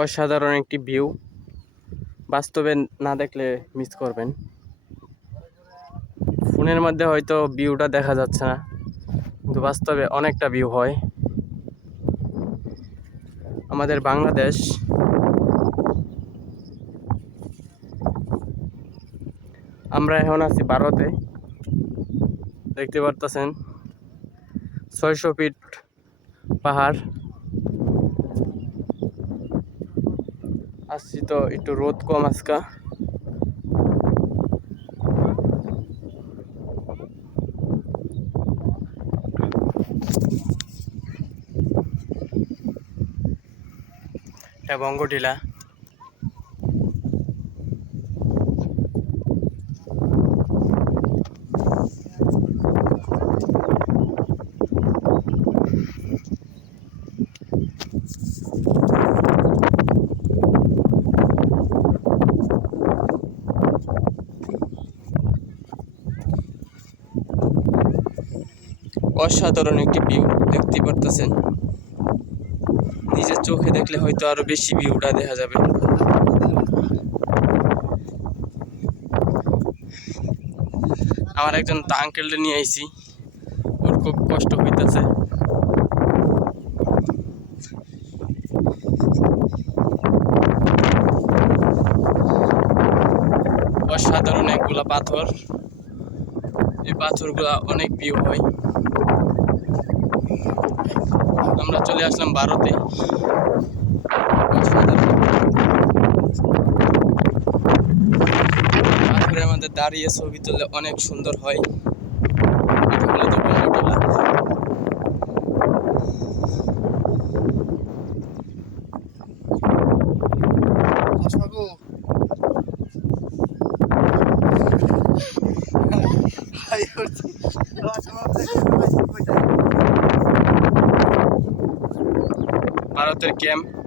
অসাধারণ একটি ভিউ, বাস্তবে না দেখলে মিস করবেন। ফোনের মধ্যে হয়তো ভিউটা দেখা যাচ্ছে না, কিন্তু বাস্তবে অনেকটা ভিউ হয়। আমাদের বাংলাদেশ, আমরা এখন আছি ভারতে। দেখতে পারতেছেন 600 ফিট পাহাড়। আসছি তো একটু রোদ কম আজকা। এটা বঙ্গটিলা। অসাধারণ একটি ভিউ দেখতে পারতেছেন। নিজের চোখে দেখলে হয়তো আরো বেশি ভিউটা দেখা যাবে। আমার একজন আঙ্কেলকে নিয়ে আইছি, ওর খুব কষ্ট হইতেছে। অসাধারণ একগুলা পাথর, এই পাথরগুলা অনেক ভিউ হয়। আমরা চলে আসলাম ভারতে। পাথরের মধ্যে দাঁড়িয়ে ছবি তুললে অনেক সুন্দর হয়। এটা হলো তো বঙ্গটিলা। ভারতের ক্যাম্প।